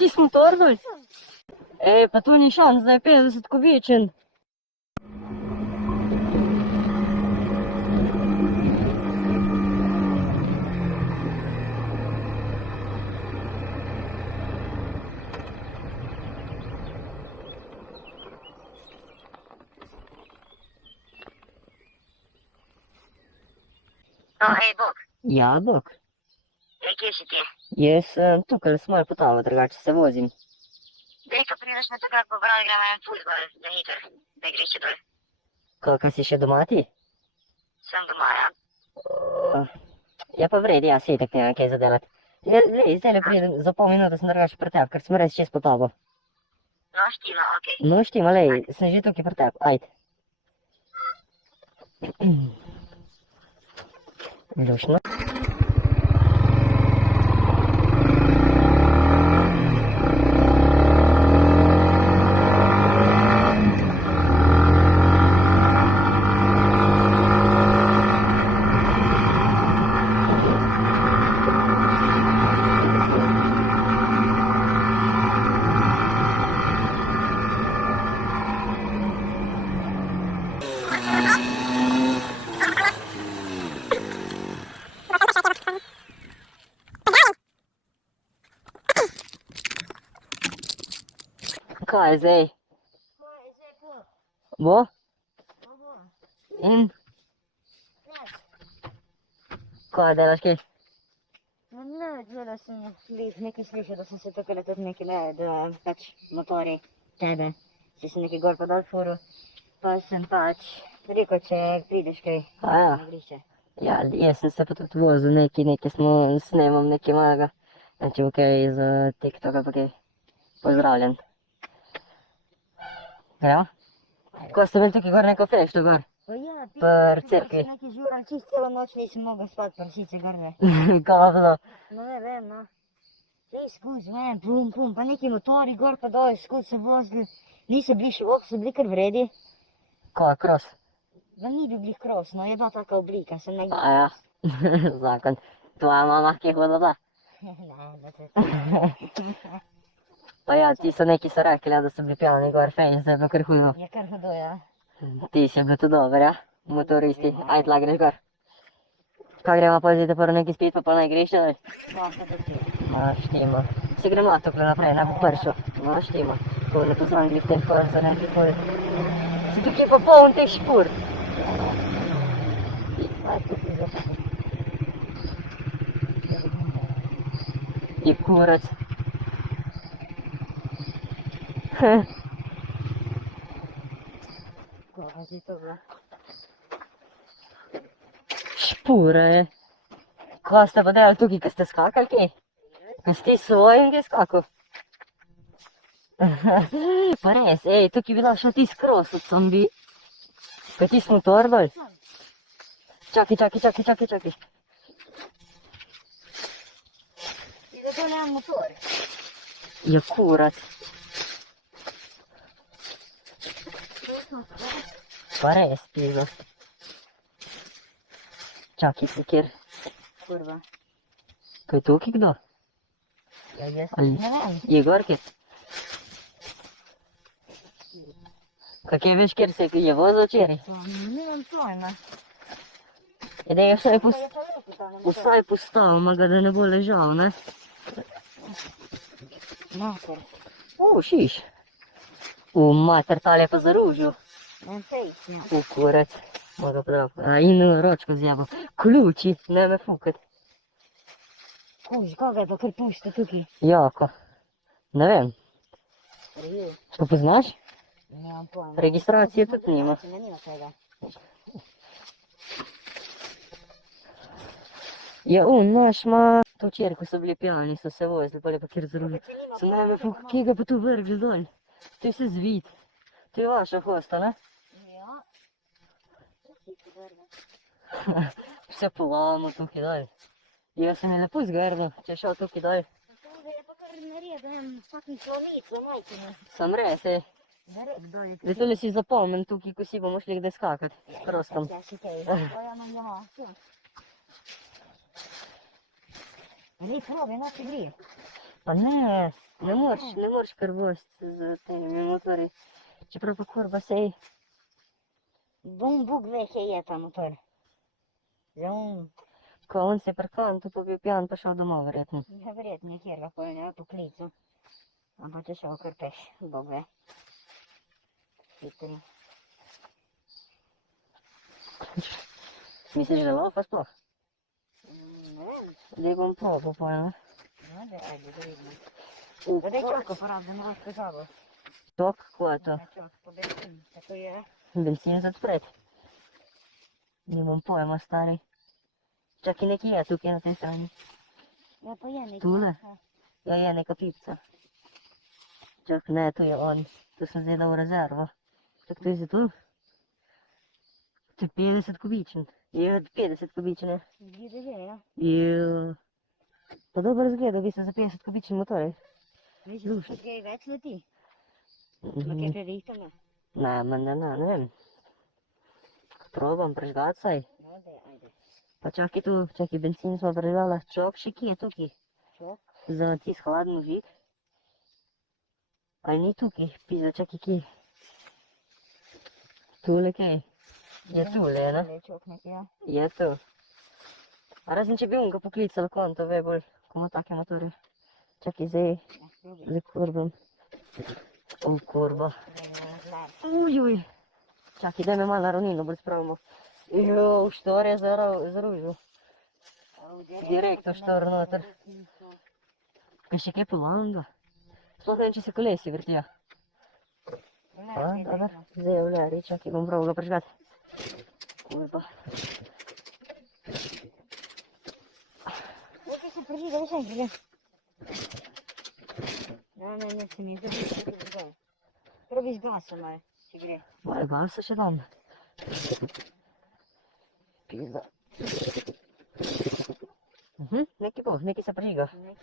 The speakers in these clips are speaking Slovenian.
Pritisni motor dol. Pa tu ni šans, da je 50 kubičen. Hej, Bog. Ja, Bog. Kje si ti? Jaz sem tukaj s mojo potavo, drugače se vozim. Dej, ko prideš na takrat pobral, gremo en pult gor, da hiter, da greš če dol. Kaj si še doma ti? Sem doma, ja. Ja pa vredi, ja, se itak nema kaj zadelat. Lej, zdaj pridem, za pol minute sem drugače pri tebi, ker sem res čez potavo. No, štima, okej. No, štima, lej, sem že tukaj pri tebi, ajde. Lušno. Kaj je zdaj? Bo? In? Kaj delaš kaj? Ne, gledal sem nekaj slišal, da sem se takole tudi nekaj ne, da pač motori tebe, si se nekaj gor pa dol furil, pa sem pač rekel, če prideš kaj na igrišče. Ja, jaz sem se pa tudi vozil nekaj smo snemam nekaj malega. Če bo kaj iz TikToka pa kaj pozdravljen. Gremo? Ko ste bili tukaj gor neko fešto gor? Pa ja, Pri cerkvi. nekaj žuran, čist celo noč nisem mogel spati, pršice grde. Kaj pa bilo? No ne vem, no. Sej skuz, pum, pa neki motori gor pa dol, skuz se vozili, niso bili šok, so bili kar vredi. Kaj, cross? Da ni bil glih cross, no, je bila taka oblika, sem nekaj... A ja, zakon. Tvoja mama kje hodila? Ne, da te... Pa ja, ti so neki so rekli, da so bili pijani gor fejn, zdaj pa kar hujo. Je kar hudo, ja. Ti si bil tudi dober, ja? Motoristi, ajde, greš gor. Kaj gremo pa zdaj prvo neki spit, pa na igrišče, daj? No, štima. Se gremo tukaj naprej, ne bo pršo. No, štima. Tole tu sam glih tem prso, ne bi pol. Si tukaj pa poln teh špur. Je kurac. Koga si to bila? Špura je. Kaj ste pa delali tukaj, ko ste skakali kje? Ko ste svojim kje skakal? Pa res, tukaj bi lahko šel ti skroz, od sam bi... Kaj ti smo motor dol? Čakaj. Ti da to nemam motor? Je kurac. Pa res, pizdo. Čakaj se kjer. Kurva. Kaj je tukaj kdo? Ja, jaz Ali- ne vem. Je gor kje? Kaj veš, kjer se je vozil včeraj? Pa nimam pojma. Da je vsaj Pa je pa lepo ta motor. vsaj postavil, ga da ne bo ležal, ne? Mater. Šiš. Mater, tale je pa zaružil. En fejs, ja. Kurac. Moga prav. In ročko zjabo. Ključi, ne me fukat. Kuž, koga je pa kar pušta tukaj? Jako. Ne vem. Prijel. Što poznaš? Nemam pojma. Registracije tudi nima. Ne, nima tega. Ja, naš ma... To včeraj, ko so bili pijani, so se vozili, pa lepa kjer zaružili. So ne me fukat, kje ga pa tu vrgli dol? To je vse zvit. To je vaša hosta, ne? Ja. Vse polamo tukaj dol. Jaz sem je lepo zgrnil, če je šel tukaj dol. Toga je pa kar naredil, fucking slonico, majčina. Sam res, Zdaj tole si zapomnim tukaj, ko si bomo šli kdaj skakat. S kroskom. Ja, si kaj. Pa ja imam doma. Lej, probi, noči gri. Pa ne, Не можеш кервость з тими мотори. Чи просто курва сей. Bun veche e ta motor. E un... Că on se parcă după pe pian pe așa domov, vredno. Ja verjetno je kjer ga pojene po klicu. Ampak če še okrpeš, bog ve. Hitri. Misliš, da lofa sploh? Ne vem. Zdaj bom probal pojma. No, da, ajde, da vidimo. Da je čako porabljeno, ne boš pezavo. Tok, ko je to? Čak, po benzin, tako je. Benzin za odpret. Nimam pojma, stari. Čak i neki je tukaj na tej strani. Ja, pa je nekaj. Tule? Ja, je neka pipca. Čak, ne, tu je on. Tu sem zdaj dal v rezervo. Čak, to je za tu. To je 50 kubičen. Je 50 kubičen, je. Zgleda že, ja. Je... Pa dobro zgleda, v bistvu za 50 kubičen motor, je. Veš, Slušaj. da je več leti. Ampak je prerihtano. Ne vem. Probam prežgat saj. No, da, ajde. Pa čakaj tu, čakaj, benzin smo prežgala. Čok še kje je tukaj? Čok. Za tis hladno žig. Ali ni tukaj? Pizda, čakaj kje. Tule kaj? Je tule, ne? Je čok nekaj, ja. Je tu. A razen če bi on ga poklical kon, to ve bolj, ko ima take motorje. Čakaj, zdaj, Ja, služi. zdaj kurbam. Kurba. Da je zlar. Ujuj. Čakaj, daj me malo na ravnino bolj spravimo. Jo, štor je zaružil. Direkt v štor noter. Kaj še kaj polanga? Sploh ne vem, če se kolesi vrtijo. A, dobro. Zdaj je vljari, čakaj, bom probal ga prežgati. Kurba. Nekaj se prižiga, veš enkrat, je. Ne, se mi je zdaj. Probi z gasom, ali, če gre. Malo gasa še dam. Pizda. Nekaj bo, nekaj se prižiga. Ne.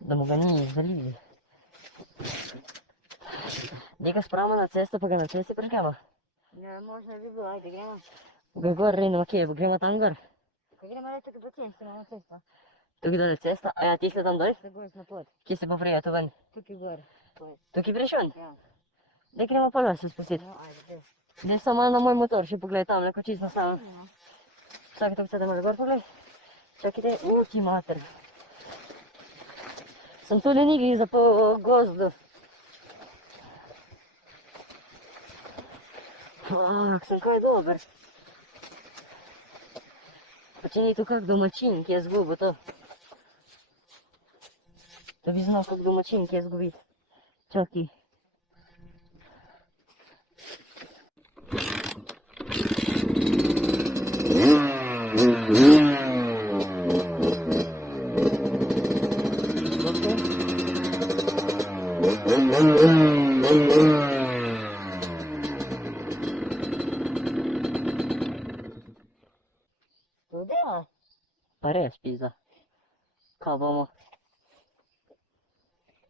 Da mu ga ni zalili. Nekaj spravimo na cesto, pa ga na cesti prižgemo. Ja, možno bi bilo, ajde, gremo. Ga gor rinemo, kje, gremo tam gor. Ko gremo le tako do ceste, na cesto. Tukaj dole cesta, a ja, ti si tam dol? Da gor na pot. Kje se pa prija tu ven? Tukaj gor. Tukaj prišel? Ja. Daj gremo pa se spustiti. No, ajde, daj. Daj samo malo na moj motor, še pogledaj tam, neko čisto samo. Ja. Čakaj, tako se da malo gor pogledaj. Čakaj, daj, ti mater. Sem tu lenigi za po gozdu. Fak, sem kaj dober. Pa če ni tu kak domačin, ki je zgubil to. Da bi znal kak domačin, ki je zgubil. Čakaj. To dela. Pa res, pizda. Kaj bomo?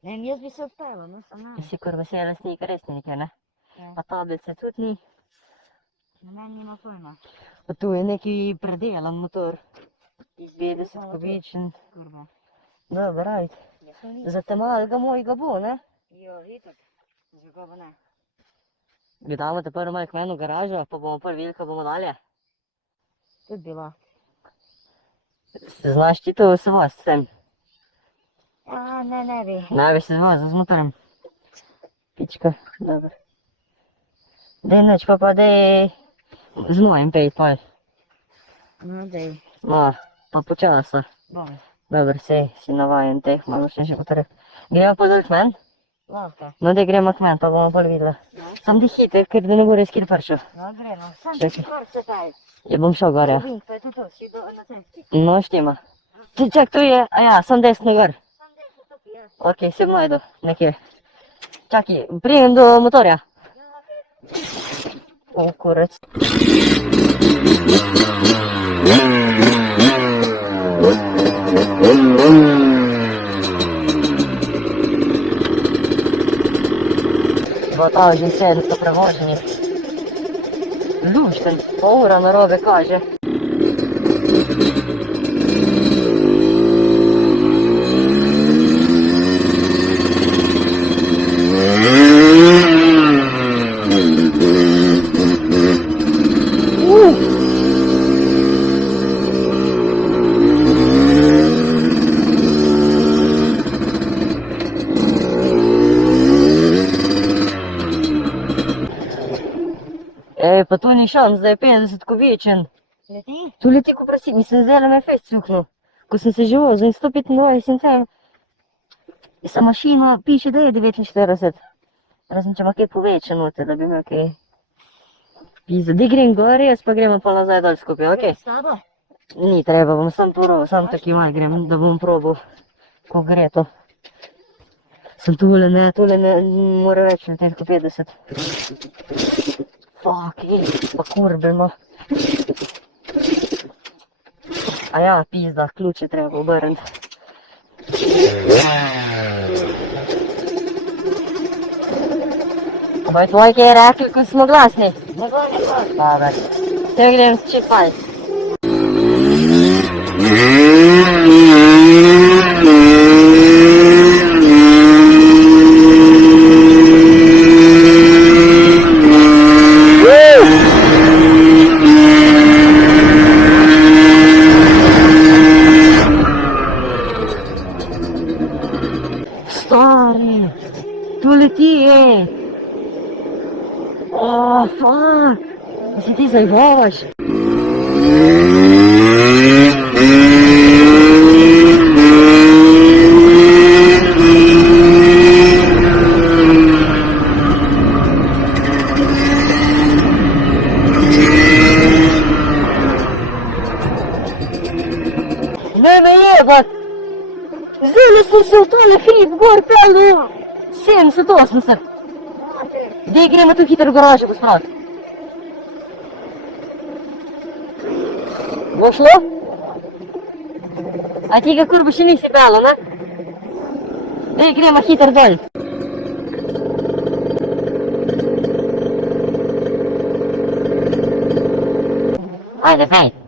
Ne vem, jaz bi se odpeljal, no, sam ne. Si kar vesel lastnik, res ni nekaj, ne? Ja. A tablice tudi ni. Na meni nima pojma. Pa tu je neki predelan motor. 50 kubičen. Kurva. Dobro, ajde. Ja, to ni. Za te malega mojega bo, ne? Jo, itak. Zakaj pa ne? Gledamo te prvo malo k meni v garažo, pa bomo prvi videli, kaj bomo dalje. Tudi bila. Znaš ti to se voziti s tem? Ja, ne bi. Ne bi se vozil z motorem. Pička, dobro. Dej neč pa dej z mojim pejt pol. No, dej. No, pa počasa. Bom. Dobro, sej, si navajen teh, malo še motorjev. Gremo pa dol k meni? Lahko. No, dej gremo k meni, pa bomo pol videli. No, Sam di hiter, ker da ne bo res kjer prišel. no gre, no. Sam Čakaj. ti kar se taj. Ja bom šel gor, ja. Vink, pa je to, si do na cesti. No, štima. Čak, tu je, a ja, sam desno gor. Sam dej se tukaj, ja. Ok, se bomo idu, nekje. Čakaj, prijem do motorja. O, kurac. Bo ta že 700 prevoženih. Lušten, pol ura narobe kaže. ні шанс, за 50 кубічен. Leti? Tu leti cu prăsit, mi se zele mai fest sucnu. Cu să se jos, în stupit noi, suntem. Essa mașina piše da je 49. Razen če ima kaj poveče noter, da bi imel kaj. Pizza, di grem gor, jaz pa gremo pa nazaj dol skupaj, okej? S tabo? Ni treba, bom sam prvo, sam taki mal grem, da bom probal, ko gre to. Sem tule ne, mora več leteti kot 50. Fuck, pa kurbe ima. A ja, pizda, ključe treba obrniti. Boj, tvojke je rekli, ko smo glasni. Ne bo, ne bo. Dobar. Te grem čip pali. Stari, tu leti, Oh, fuck! Da se ti zajebavaš? Ne me jebat! Zdaj sem se v tole hrib gor pelil 70-80. Dej, gremo tu hitro v garažo pospraviti. Bo šlo? A ti ga kurbo še nisi pelil, ne? Dej, gremo hitro dol. Ajde, pej.